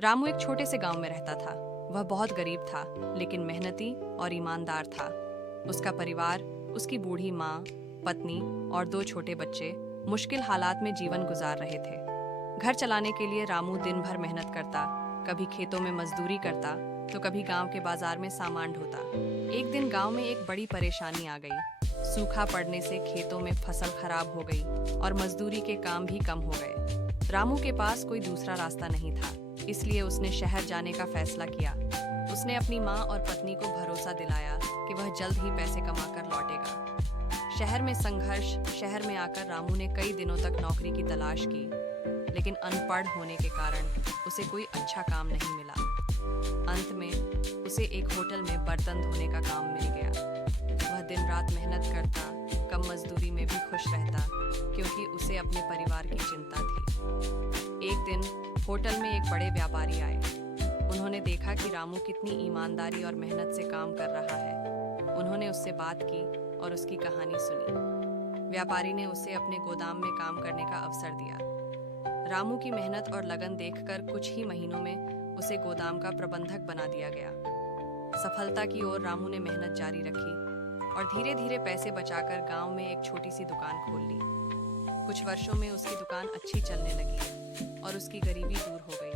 रामू एक छोटे से गांव में रहता था। वह बहुत गरीब था, लेकिन मेहनती और ईमानदार था। उसका परिवार, उसकी बूढ़ी माँ, पत्नी और 2 छोटे बच्चे मुश्किल हालात में जीवन गुजार रहे थे। घर चलाने के लिए रामू दिन भर मेहनत करता, कभी खेतों में मजदूरी करता तो कभी गांव के बाजार में सामान ढोता। एक दिन गांव में एक बड़ी परेशानी आ गई। सूखा पड़ने से खेतों में फसल खराब हो गई और मजदूरी के काम भी कम हो गए। रामू के पास कोई दूसरा रास्ता नहीं था, इसलिए उसने शहर जाने का फैसला किया। उसने अपनी माँ और पत्नी को भरोसा दिलाया कि वह जल्द ही पैसे कमाकर लौटेगा। शहर में संघर्ष। शहर में आकर रामू ने कई दिनों तक नौकरी की तलाश की, लेकिन अनपढ़ होने के कारण उसे कोई अच्छा काम नहीं मिला। अंत में उसे एक होटल में बर्तन धोने का काम मिल गया। वह दिन रात मेहनत करता, कम मजदूरी में भी खुश रहता, क्योंकि उसे अपने परिवार की चिंता थी। एक दिन होटल में एक बड़े व्यापारी आए। उन्होंने देखा कि रामू कितनी ईमानदारी और मेहनत से काम कर रहा है। उन्होंने उससे बात की और उसकी कहानी सुनी। व्यापारी ने उसे अपने गोदाम में काम करने का अवसर दिया। रामू की मेहनत और लगन देखकर कुछ ही महीनों में उसे गोदाम का प्रबंधक बना दिया गया। सफलता की ओर रामू ने मेहनत जारी रखी और धीरे धीरे पैसे बचाकर गांव में एक छोटी सी दुकान खोल ली। कुछ वर्षों में उसकी दुकान अच्छी चलने लगी और उसकी गरीबी दूर हो गई।